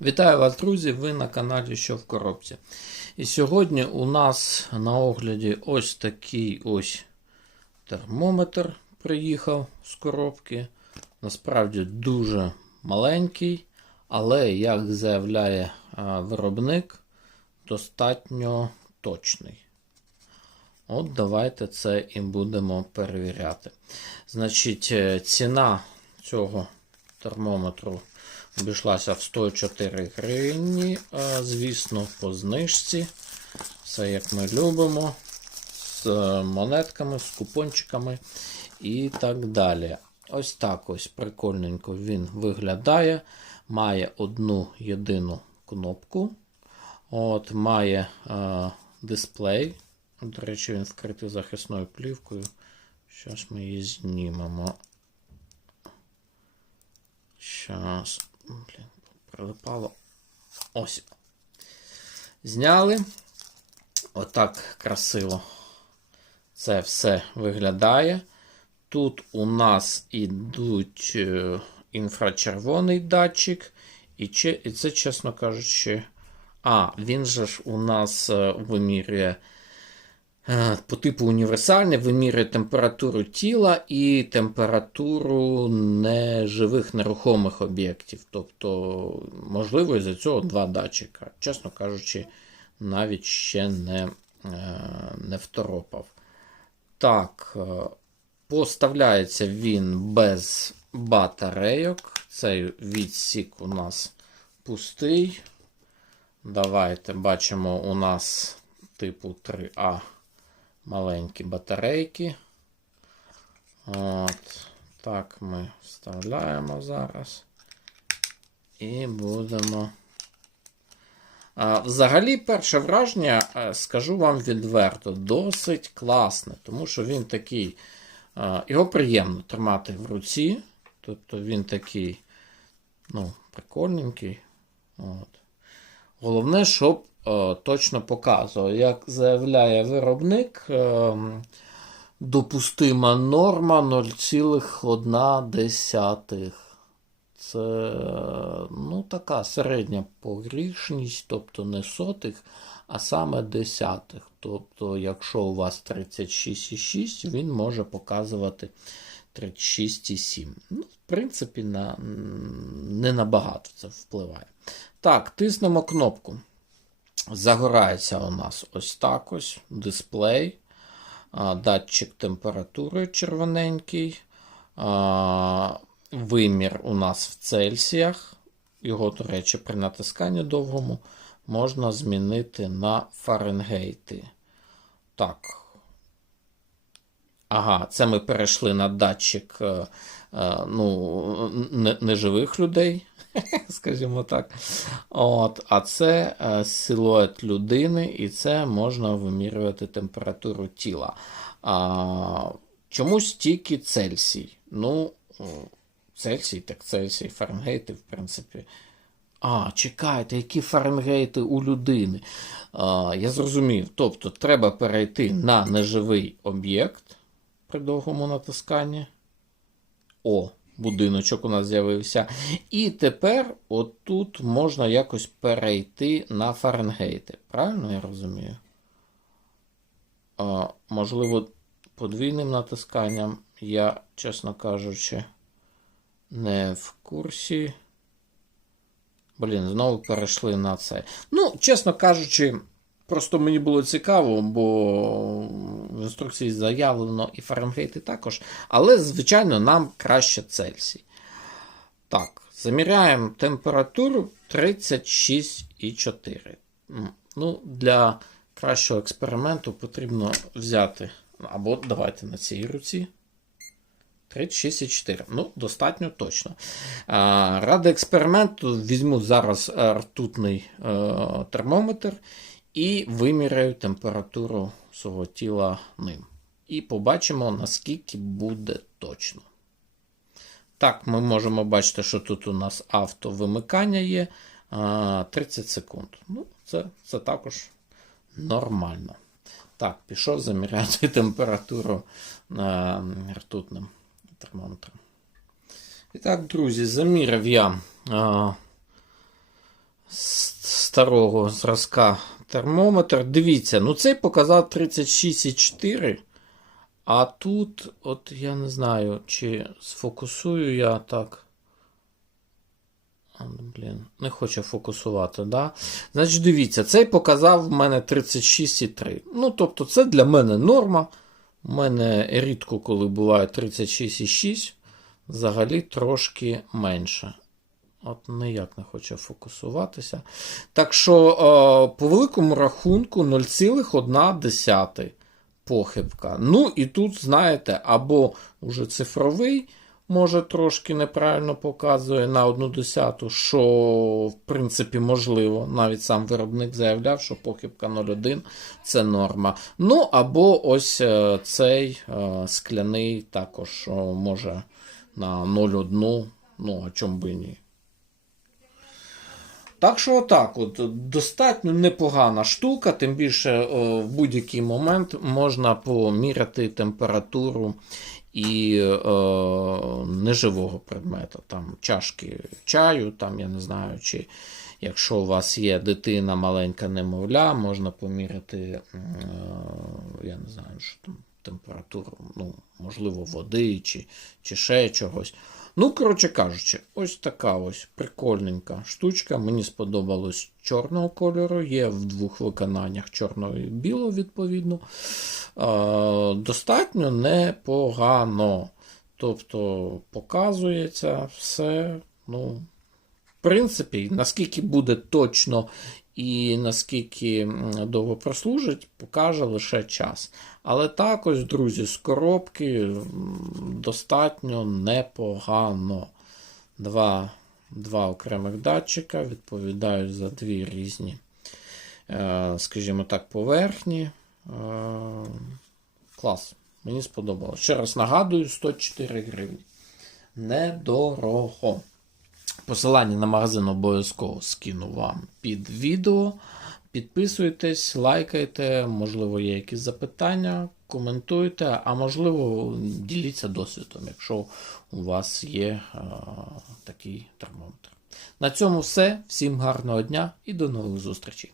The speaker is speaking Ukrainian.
Вітаю вас, друзі! Ви на каналі Що в коробці. І сьогодні у нас на огляді ось такий ось термометр приїхав з коробки. Насправді дуже маленький, але, як заявляє виробник, достатньо точний. От давайте це і будемо перевіряти. Значить, е, ціна цього термометру обійшлася в 104 гривні. Звісно, по знижці. Все як ми любимо. З е, монетками, з купончиками і так далі. Ось так ось прикольненько він виглядає. Має одну єдину кнопку. От, Має е, дисплей. До речі, він вкритий захисною плівкою. Зараз ми її знімемо. Щас. Блін, прилипало. Ось. Зняли. Отак красиво це все виглядає. Тут у нас ідуть е, інфрачервоний датчик. І, це, чесно кажучи, а, він же ж у нас е, вимірює по типу універсальний, вимірює температуру тіла і температуру неживих нерухомих об'єктів. Тобто, можливо, із-за цього два датчика. Чесно кажучи, навіть ще не, е, не второпав. Так, е, поставляється він без батарейок. Цей відсік у нас пустий. Давайте бачимо, у нас типу 3А маленькі батарейки. От. Так ми вставляємо зараз. І будемо. А, Взагалі, перше враження, е, скажу вам відверто, досить класне, тому що він такий. е, Його приємно тримати в руці. Тобто він такий, ну, прикольненький. От. Головне, щоб точно показував. Як заявляє виробник, е, допустима норма 0,1. Це ну, така середня погрішність, тобто не сотих, а саме десятих. Тобто, якщо у вас 36,6, він може показувати 36,7. Ну, в принципі, на, не набагато це впливає. Так, тиснемо кнопку. Загорається у нас ось так ось дисплей, датчик температури червоненький. Вимір у нас в Цельсіях. Його, до речі, при натисканні довгому можна змінити на Фаренгейти. Так. Ага, це ми перейшли на датчик е, е, ну, неживих людей, скажімо так. От, а це е, силует людини, і це можна вимірювати температуру тіла. А, чомусь тільки Цельсій. Ну, Цельсій, так Цельсій, Фаренгейти, в принципі. А, чекайте, які Фаренгейти у людини. А, я зрозумів. Тобто, треба перейти на неживий об'єкт при довгому натисканні. О, будиночок у нас з'явився. І тепер отут можна якось перейти на Фаренгейти. Правильно я розумію? А, можливо, подвійним натисканням я, чесно кажучи, не в курсі. Блін, знову перейшли на це. Ну, чесно кажучи, просто мені було цікаво, бо в інструкції заявлено і Фаренгейти також. Але, звичайно, нам краще Цельсій. Так, заміряємо температуру 36,4. Ну, для кращого експерименту потрібно взяти. Або давайте на цій руці. 36,4. Ну, достатньо точно. Ради експерименту візьму зараз ртутний е, термометр і виміряю температуру свого тіла ним. І побачимо, наскільки буде точно. Так, ми можемо бачити, що тут у нас автовимикання є 30 секунд. Ну, це, це також нормально. Так, пішов заміряти температуру ртутним термометром. І так, друзі, заміряв я старого зразка термометр. Дивіться, ну цей показав 36,4. А тут, от я не знаю, чи сфокусую я так. Блін, не хоче фокусувати, да? Значить, дивіться, цей показав в мене 36,3. Ну, тобто, це для мене норма. У мене рідко, коли буває 36,6, взагалі трошки менше. От ніяк не хоче фокусуватися. Так що, е, по великому рахунку, 0,1 похибка. Ну, і тут, знаєте, або уже цифровий, може трошки неправильно показує на одну десяту, що, в принципі, можливо. Навіть сам виробник заявляв, що похибка 0,1 це норма. Ну, або ось е, цей е, скляний також може на 0,1. Ну, а чому би ні. Так що отак, от, достатньо непогана штука, тим більше е, в будь-який момент можна поміряти температуру і е, неживого предмета, там чашки чаю, там я не знаю, чи якщо у вас є дитина маленька немовля, можна поміряти, е, я не знаю, що там температуру, ну, можливо, води чи, чи ще чогось. Ну, коротше кажучи, ось така ось прикольненька штучка. Мені сподобалось чорного кольору. Є в двох виконаннях чорного і білого, відповідно. Е, достатньо непогано. Тобто показується все. ну, В принципі, наскільки буде точно і наскільки довго прослужить, покаже лише час. Але також, друзі, з коробки достатньо непогано. Два, два окремих датчика відповідають за дві різні, е, скажімо так, поверхні. Е, Клас. Мені сподобалось. Ще раз нагадую, 104 гривні. Недорого. Посилання на магазин обов'язково скину вам під відео. Підписуйтесь, лайкайте, можливо, є якісь запитання, коментуйте, а можливо, діліться досвідом, якщо у вас є е, такий термометр. На цьому все. Всім гарного дня і до нових зустрічей.